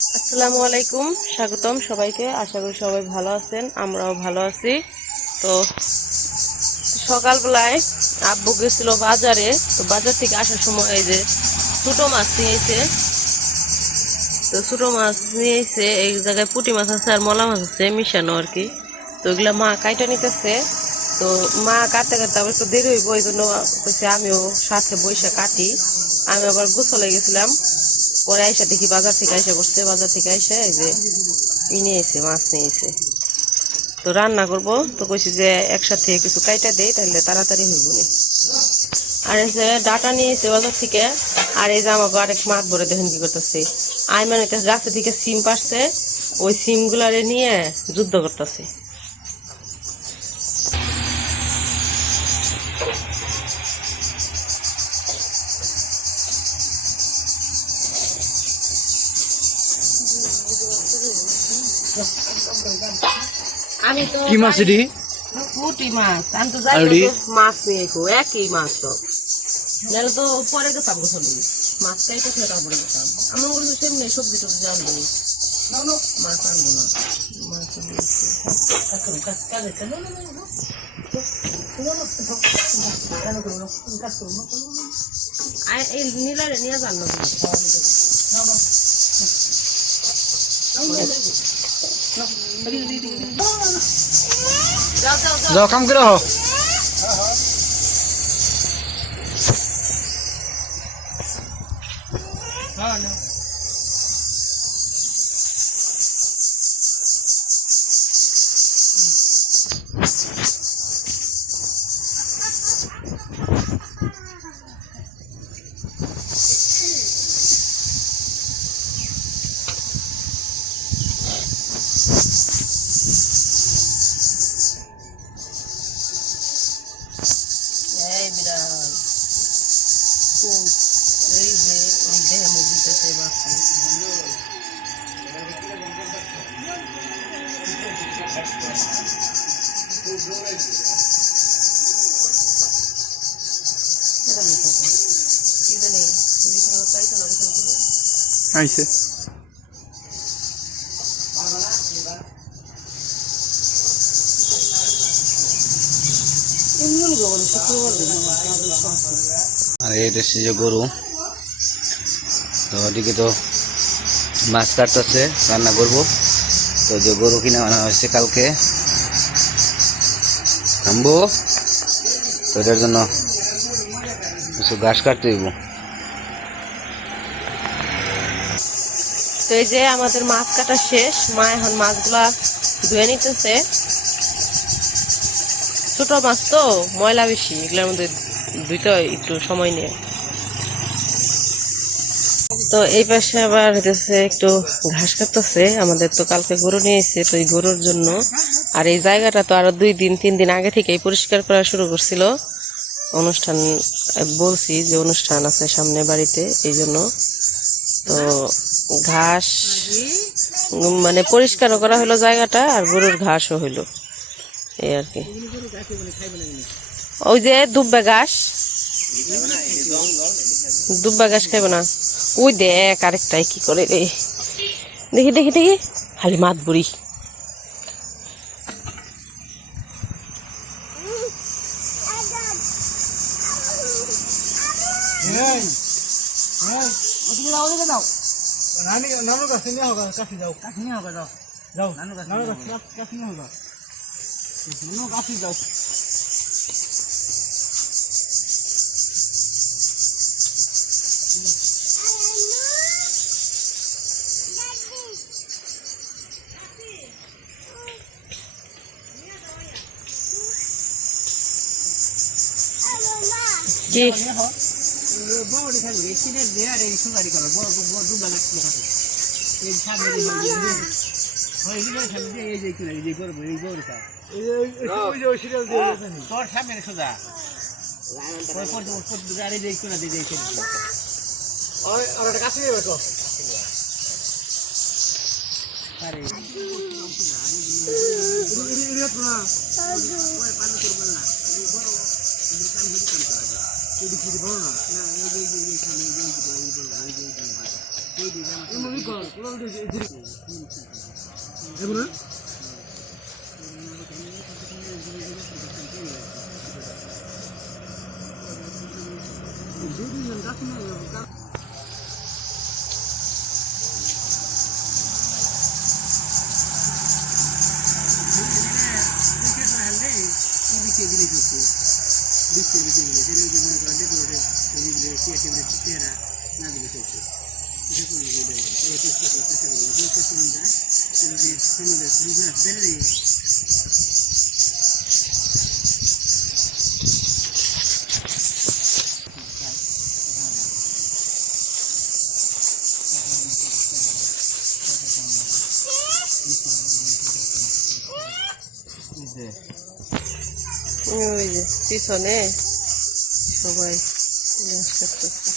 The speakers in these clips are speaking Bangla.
আসসালামু আলাইকুম, স্বাগতম সবাইকে। আশা করি সবাই ভালো আছেন, আমরাও ভালো আছি। তো সকালবেলায় আব্বু গেছিল বাজারে। তো বাজার থেকে আসার সময় এই যে ছোট মাছ নিয়েছে। তো ছোট মাছ নিয়েছে, এই জায়গায় পুঁটি মাছ আছে আর মলা মাছ আছে মিশানো আর কি। তো এগুলা মা কাইটা নিতেছে। তো মা কাটতে কাটতে আবার একটু দেরি হইব, এই জন্য আমিও সাথে বৈশা কাটি। আমি আবার গোসলে গেছিলাম, পরে আইসা দেখি বাজার থেকে আইসা বসছে। বাজার থেকে আইসা এই যে নিয়েছে, মাছ নিয়েছে। তো রান্না করব। তো কইছি যে একসাথে কিছু কাইটা দেই, তাহলে তাড়াতাড়ি হইব নি। আর এই যে ডাটা নিয়েছে বাজার থেকে। আর এই যে আমাকে আরেক মাছ ভরে দেখেন কি করতেছে। আইমান গাছে থেকে সিম পারছে, ওই সিম গুলারে নিয়ে যুদ্ধ করতেছে। আমি তো কি মাছ এটি? পুঁটি মাছ। আমি তো জানি মাছ নিয়ে একই মাছ। তো নাহলে তো পরে গেতাম গোসলে, মাছটাই তো ফেরা পড়ে গেতাম। আমি বলছি সেমনি সবজি টবজি আনবো, মাছ আনবো না। মাছ এই নীলারে নিয়ে যান না। যাও কাম করে হো। এই বিড়াল এই যে দেহে মুখ দিতেছে মাছটি। আইছে আর এটা হচ্ছে যে গরু। তো ওদিকে তো মাছ কাটতেছে, রান্না করবো। তো যে গরু কিনে আনা হয়েছে কালকে, থামবো। তো এটার জন্য কিছু ঘাস কাটতে দিব। তো এই যে আমাদের মাছ কাটা শেষ। মা এখন মাছগুলা ধুয়ে নিতেছে। ছোট মাছ তো ময়লা বেশি, এগুলোর মধ্যে ধুইতে হয় একটু সময় নিয়ে। তো এই পাশে আবার হইতেছে একটু ঘাস কাটতেছে। আমাদের তো কালকে গরু নিয়ে এসে, তো এই গরুর জন্য। আর এই জায়গাটা তো আরো 2-3 দিন আগে থেকেই পরিষ্কার করা শুরু করছিল। অনুষ্ঠান বলছি যে অনুষ্ঠান আছে সামনে বাড়িতে, এই জন্য। তো ঘাস মানে পরিষ্কারও করা হলো জায়গাটা, আর গরুর ঘাসও হইলো, এই আর কি। ওই যে দুব্বা ঘাস, দুব্বা ঘাস খাইবে না। ওই দেখ আরেকটাই কি করে রে, দেখি দেখি দেখি, খালি মাত বুড়ি। কি ওই যে পিছনে সবাই নাচ করতেছে।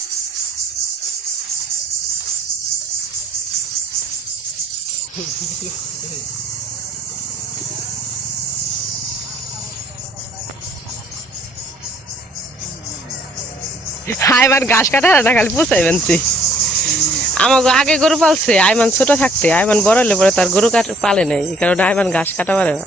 আইমান ঘাস কাটা না খালি পুষাই বানছি। আমাকে আগে গরু পালছে আইমান ছোট থাকতে, আইমান বড় হলে পরে তার গরু পালে নাই, এই কারণে আইমান ঘাস কাটা পারে না।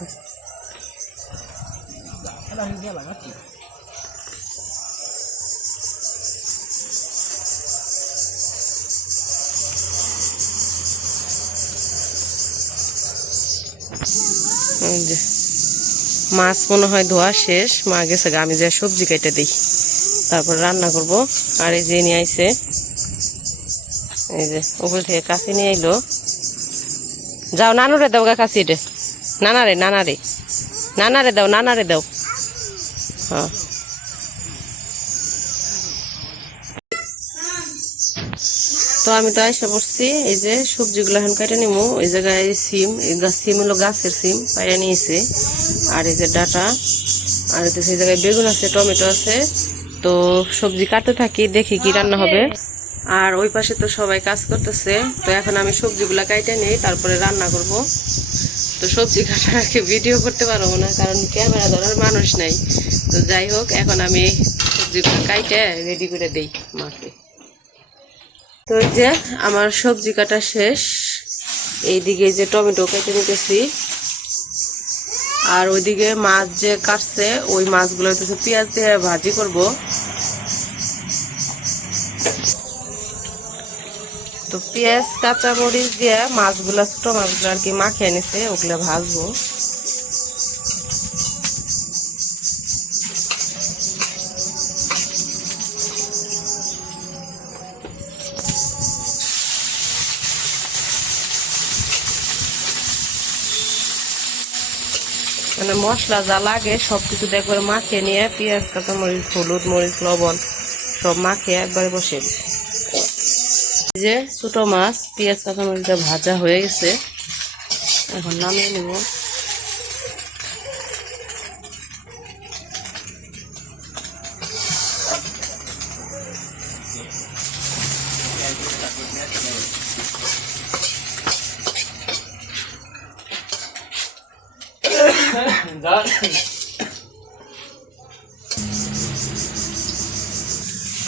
এই যে মাছ মনে হয় ধোয়া শেষ, মা গেছে গা, আমি যে সবজি কেটে দিই তারপর রান্না করব। আর এই যে নিয়ে আইছে, এই যে উপর থেকে কাশি নিয়ে আইলো। যাও নানুরে দাও গা কাশি, রে নানারে নানারে নানারে দাও, নানারে দাও। হ্যাঁ তো আমি তো আইসা পড়ছি, এই যে সবজিগুলো এখন কেটে নিবো। এই জায়গায় সিম, এই সিম হলো গাছের সিম পাইয়া নিয়েছে। আর এই যে ডাটা, আর এই সেই জায়গায় বেগুন আছে, টমেটো আছে। তো সবজি কাটতে থাকি, দেখি কি রান্না হবে। আর ওই পাশে তো সবাই কাজ করতেছে। তো এখন আমি সবজিগুলা কাটে নিই, তারপরে রান্না করব। তো সবজি কাটার আগে ভিডিও করতে পারবো না, কারণ ক্যামেরা ধরার মানুষ নাই। তো যাই হোক, এখন আমি সবজিগুলো কাটে রেডি করে দেই মাকে। তো এই যে আমার সবজি কাটা শেষ। এইদিকে যে টমেটো কেটে নিতেছি, আর ওইদিকে মাছ যে কাটছে ওই মাছগুলো হচ্ছে পেঁয়াজ দিয়ে ভাজি করব। তো পেঁয়াজ কাঁচা মরিচ দিয়ে মাছগুলা, ছোট মাছগুলো আর কি মাখিয়ে নিছে, ওগুলা ভাজবো। মানে মশলা যা লাগে সবকিছু একবারে মাখিয়ে নিয়ে, পেঁয়াজ কাঁচা মরিচ হলুদ মরিচ লবণ সব মাখিয়ে একবারে বসে দিই। এই যে ছোট মাছ পেঁয়াজ কাঁচা মরিচটা ভাজা হয়ে গেছে, এখন নামিয়ে নিব।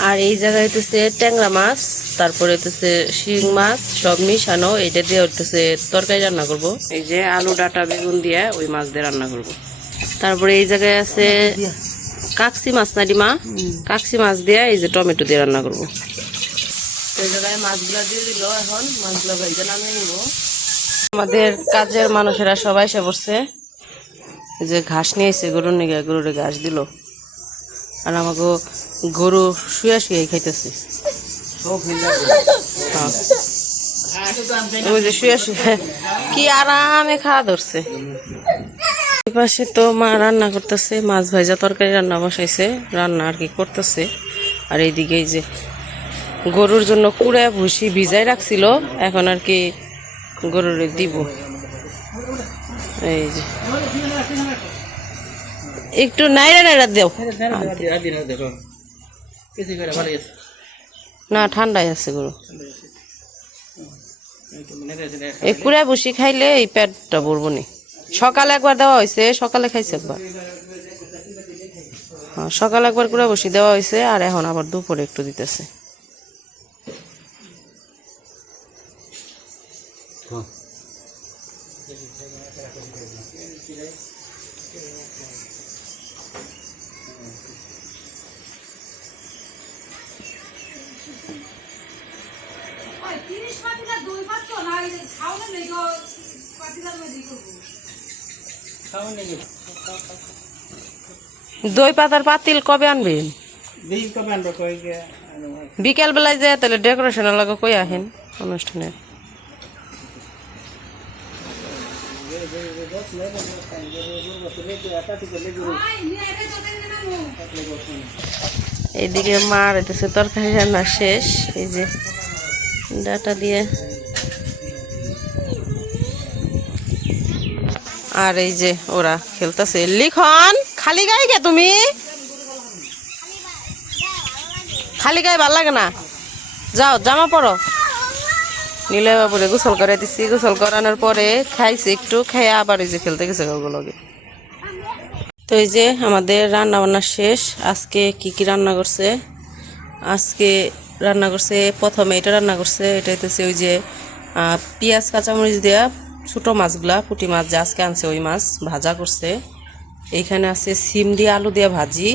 আর এই জায়গায় হইতেছে ট্যাংরা মাছ, তারপরে হইতেছে শিং মাছ, সব মিশানো। এটা দিয়ে হইতেছে তরকারি রান্না করব। এই যে আলু ডাটা বেগুন দিয়ে ওই মাছ দিয়ে রান্না করব। তারপরে এই জায়গায় আছে কাকসি মাছ, না ডিমা কাকসি মাছ দিয়ে এই যে টমেটো দিয়ে রান্না করব। এই জায়গায় মাছগুলা দিয়ে দিল, এখন মাছগুলো ভেজে নামিয়ে নিব। আমাদের কাজের মানুষেরা সবাই এসে পড়ছে। এই যে ঘাস নিয়ে এসে গরুর নিগে, গরুরে ঘাস দিল। আর আমাকে গরু শুয়ে শুয়ে খাইতেছে, ওই যে শুয়ে শুয়ে কি আরামে খাওয়া ধরছে। এই পাশে তো মা রান্না করতেছে, মাছ ভাজা তরকারি রান্না বসাইছে, রান্না আর কি করতেছে। আর এইদিকে এই যে গরুর জন্য কুড়ে ভুসি ভিজাই রাখছিল, এখন আর কি গরুর দিব। এই যে একটু নাইরা নাইরা দেও না, ঠান্ডায় আছে গরু। এই কুড়া বসি খাইলে এই পেটটা ভরবো নি। সকালে একবার দেওয়া হয়েছে, সকালে খাইছে একবার। হ্যাঁ সকালে একবার কুড়া বসি দেওয়া হয়েছে, আর এখন আবার দুপুরে একটু দিতেছে। দই পাতার পাতিল কবে আনবেন? বিকেল বেলায় যায় তাহলে ডেকোরেশনের লাগে কই আহেন অনুষ্ঠানের। এইদিকে মার হইতেছে তরকারি রান্না শেষ, এই যে ডাটা দিয়ে, আর এই যে ওরা খেলতেছে। লিখন খালি গায়ে গে তুমি? খালি গায়ে ভাল লাগে না, যাও জামা পরো। নীলে বাবুরে গোসল করে দিচ্ছি, গোসল করানোর পরে খাইছে একটু, খেয়ে আবার এই যে খেলতে গেছে ওগুলোকে। তো এই যে আমাদের রান্না বান্না শেষ। আজকে কি কি রান্না করছে? আজকে রান্না করছে, প্রথমে এটা রান্না করছে, এটা হইতেছে ওই যে পেঁয়াজ কাঁচামরিচ দেওয়া ছোটো মাছগুলা, পুঁটি মাছ যে আজকে আনছে ওই মাছ ভাজা করছে। এইখানে আছে সিম দিয়ে আলু দিয়ে ভাজি।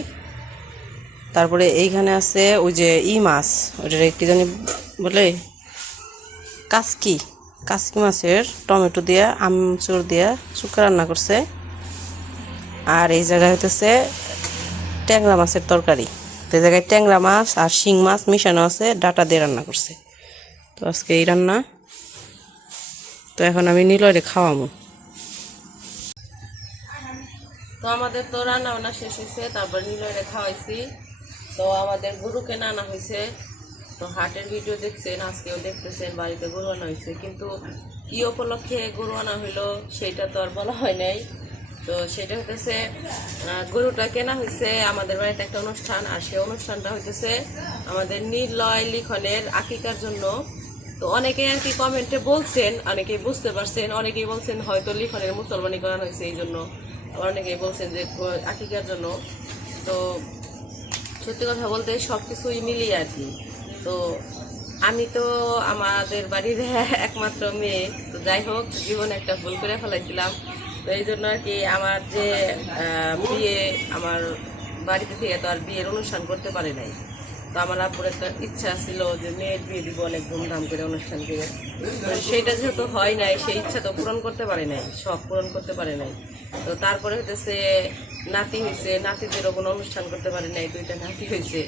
তারপরে এইখানে আছে ওই যে মাছ, ওইটা কি জানি বলে, কাসকি মাছের টমেটো দিয়ে আমচুর দিয়ে শুক্কা রান্না করছে। আর এই জায়গায় হইতেছে ট্যাংরা মাছের তরকারি। তো এই জায়গায় ট্যাংরা মাছ আর শিং মাছ মিশানো আছে, ডাটা দিয়ে রান্না করছে। তো আজকে এই রান্না। তো এখন আমি নিলয়রে খাওয়াবো। তো আমাদের তো রান্না বান্না শেষ হয়েছে, তারপর নিলয়রে খাওয়াইছি। তো আমাদের গরু কেনা আনা হয়েছে, তো হাটের ভিডিও দেখছেন, আজকেও দেখতেছেন বাড়িতে গরু আনা হয়েছে। কিন্তু কি উপলক্ষে গরু আনা হইলো সেটা তো আর বলা হয় নাই। তো সেটা হইতেছে গরুটা কেনা হয়েছে আমাদের বাড়িতে একটা অনুষ্ঠান, আর সেই অনুষ্ঠানটা হইতেছে আমাদের নিলয় লিখনের আকিকার জন্য। তো অনেকেই আর কি কমেন্টে বলছেন, অনেকেই বুঝতে পারছেন, অনেকেই বলছেন হয়তো লিখনের মুসলমানি করানো হয়েছে এই জন্য, আবার অনেকেই বলছেন যে আকিকার জন্য। তো সত্যি কথা বলতে সব কিছুই মিলিয়ে আর কি। তো আমি তো আমাদের বাড়ির একমাত্র মেয়ে, তো যাই হোক জীবনে একটা ভুল করে ফেলাইছিলাম। তো এই জন্য আর কি আমার যে বিয়ে, আমার বাড়িতে থেকে তো আর বিয়ের অনুষ্ঠান করতে পারে নাই। তো আমার আব্বুর একটা ইচ্ছা ছিল যে মেয়ের বিয়ে দিব অনেক ধুমধাম করে অনুষ্ঠান করে, তো সেইটা যেহেতু হয় নাই, সেই ইচ্ছা তো পূরণ করতে পারে নাই, শখ পূরণ করতে পারে নাই। তো তারপরে হইতেছে নাতি হয়েছে, নাতিদেরও কোনো অনুষ্ঠান করতে পারে নাই, দুইটা নাতি হয়েছে।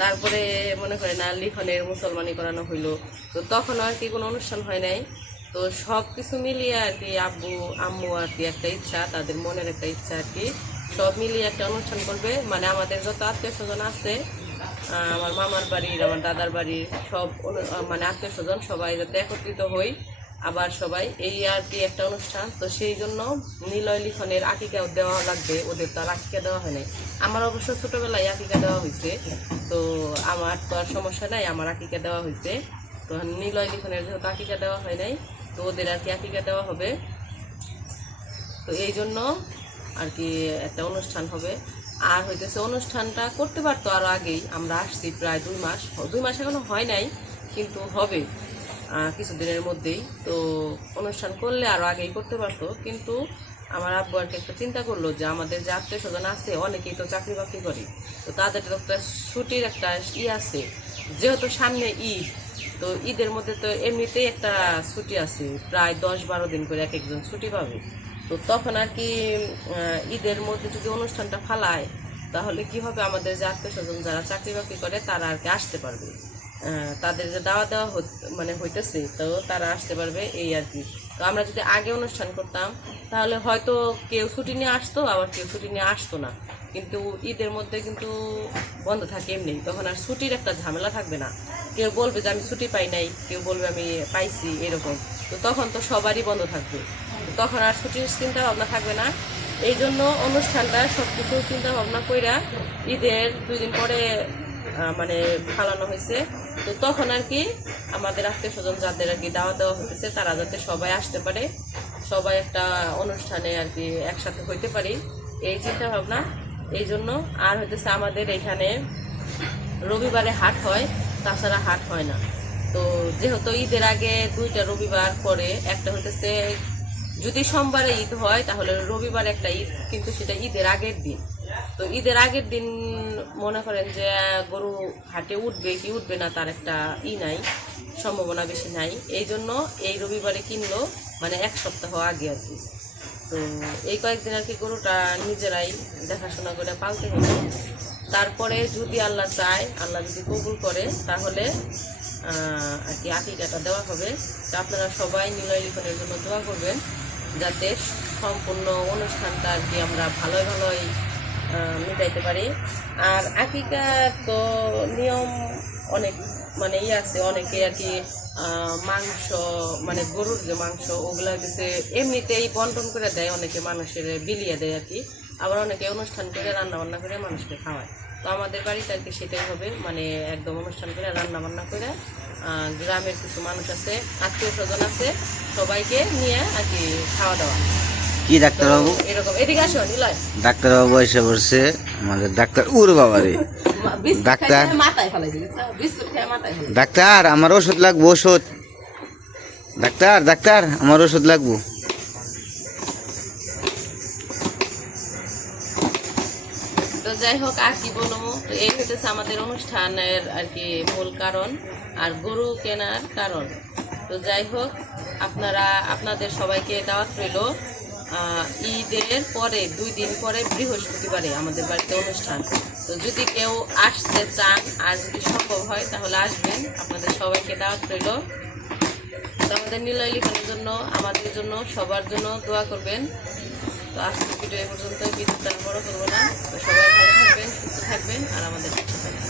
তারপরে মনে করে না লিখনের মুসলমানি করানো হইলো, তো তখন আর কি কোনো অনুষ্ঠান হয় নাই। তো সব কিছু মিলিয়ে আর কি আব্বু আম্মু আর কি একটা ইচ্ছা, তাদের মনের একটা ইচ্ছা আর কি, সব মিলিয়ে একটা অনুষ্ঠান করবে। মানে আমাদের যত আত্মীয় স্বজন আছে, আমার মামার বাড়ির, আমার দাদার বাড়ির সব মানে আত্মীয় স্বজন সবাই যাতে একত্রিত হই, আবার সবাই এই আর কি একটা অনুষ্ঠান। তো সেই জন্য নিলয় লিখনের আকিকা দেওয়া লাগবে, ওদের তো আর আকিকা দেওয়া হয় নাই। আমার অবশ্য ছোটোবেলায় আকিকা দেওয়া হয়েছে, তো আমার তো আর সমস্যা নাই, আমার আকিকা দেওয়া হয়েছে। তো নিলয় লিখনের যেহেতু আকিকা দেওয়া হয় নাই, তো ওদের আর কি আকিকা দেওয়া হবে। তো এই জন্য আর কি একটা অনুষ্ঠান হবে। আর হইতেছে অনুষ্ঠানটা করতে পারতো আরও আগেই, আমরা আসছি প্রায় 2 মাস এখনো হয় নাই, কিন্তু হবে কিছুদিনের মধ্যেই। তো অনুষ্ঠান করলে আরও আগেই করতে পারতো, কিন্তু আমার আব্বু আর কি একটা চিন্তা করলো যে আমাদের যে আত্মীয় স্বজন আছে অনেকেই তো চাকরি বাকরি করে, তো তাদের তো একটা ছুটির একটা আছে, যেহেতু সামনে ঈদ, তো ঈদের মধ্যে তো এমনিতেই একটা ছুটি আছে, প্রায় 10-12 দিন করে এক একজন ছুটি পাবে। তো তখন আর কি ঈদের মধ্যে যদি অনুষ্ঠানটা ফালায়, তাহলে কি হবে, আমাদের যে আত্মীয় স্বজন যারা চাকরি বাকরি করে তারা আর কি আসতে পারবে, তাদের যে দাওয়া দেওয়া মানে হইতেছে, তো তারা আসতে পারবে এই আর কি। তো আমরা যদি আগে অনুষ্ঠান করতাম তাহলে হয়তো কেউ ছুটি নিয়ে আসতো, আবার কেউ ছুটি নিয়ে আসতো না। কিন্তু ঈদের মধ্যে কিন্তু বন্ধ থাকে এমনি, তখন আর ছুটির একটা ঝামেলা থাকবে না। কেউ বলবে যে আমি ছুটি পাই নাই, কেউ বলবে আমি পাইছি, এরকম। তো তখন তো সবারই বন্ধ থাকবে, তখন আর ছুটির চিন্তা ভাবনা থাকবে না। এই জন্য অনুষ্ঠানটা সব কিছু চিন্তা ভাবনা কইরা ঈদের 2 দিন পরে মানে ফালানো হয়েছে। তো তখন আর কি আমাদের আত্মীয় স্বজন যাদের আর কি দাওয়া দেওয়া হয়েছে, তারা যাতে সবাই আসতে পারে, সবাই একটা অনুষ্ঠানে আর কি একসাথে হইতে পারি, এই চিন্তা ভাবনা। এই জন্য আর হইতেছে আমাদের এখানে রবিবারে হাট হয়, তাছাড়া হাট হয় না। তো যেহেতু ঈদের আগে 2টা রবিবার পরে, একটা হইতেছে যদি সোমবারে ঈদ হয় তাহলে রবিবার একটা ঈদ, কিন্তু সেটা ঈদের আগের দিন। তো ঈদের আগের দিন মনে করেন যে গরু হাটে উঠবে কি উঠবে না তার একটা নাই, সম্ভাবনা বেশি নাই। এই জন্য এই রবিবারে কিনলো, মানে 1 সপ্তাহ আগে আর কি। তো এই কয়েকদিন আর কি গরুটা নিজেরাই দেখাশোনা করে পালতে হবে। তারপরে যদি আল্লাহ চায়, আল্লাহ যদি কবুল করে, তাহলে আর কি আকিকাটা দেওয়া হবে। তো আপনারা সবাই নিলয় লিখনের জন্য দোয়া করবেন, যাতে সম্পূর্ণ অনুষ্ঠানটা আর কি আমরা ভালোই ভালোই মিটাইতে পারি। আর আকিকা তো নিয়ম অনেক মানে আছে, অনেকে আর কি মাংস মানে গরুর যে মাংস ওগুলা হচ্ছে এমনিতেই বন্টন করে দেয়, অনেকে মানুষের বিলিয়ে দেয় আর কি। আবার অনেকে অনুষ্ঠান করে রান্না বান্না করে মানুষকে খাওয়ায়। তো আমাদের বাড়িতে আর কি সেটাই হবে, মানে একদম অনুষ্ঠান করে রান্না বান্না করে গ্রামের কিছু মানুষ আছে, আত্মীয় স্বজন আছে, সবাইকে নিয়ে আর কি খাওয়া দাওয়া। কি ডাক্তারবাবু? এরকম এদিকে আসো নিলয়। ডাক্তারবাবু এসে বসছে আমাদের ডাক্তার। উর বাবা রে ডাক্তার, মাথায় ফেলাইছি, বিস্কুট খেয়ে মাথায় ফেলাই। ডাক্তার আমার ওষুধ লাগবো, ওষুধ। ডাক্তার ডাক্তার আমার ওষুধ লাগবো। তো যাই হোক, আর কি বলবো, তো এই হচ্ছে আমাদের অনুষ্ঠানের আর কি মূল কারণ আর গরু কেনার কারণ। তো যাই হোক, আপনারা আপনাদের সবাইকে দাওয়াত রইল। ঈদের পরে 2 দিন পরে বৃহস্পতিবারে আমাদের বাড়িতে অনুষ্ঠান। তো যদি কেউ আসতে চান আর যদি সম্ভব হয় তাহলে আসবেন, আপনাদের সবাইকে দাওয়াত রইল। তো আমাদের নিলয় লিখনের জন্য, আমাদের জন্য, সবার জন্য দোয়া করবেন। তো আজকের ভিডিও এই পর্যন্ত, ভিডিওটা বড় করবো না। তো সবাই ভালো থাকবেন, সুস্থ থাকবেন আর আমাদের পাশে থাকবেন।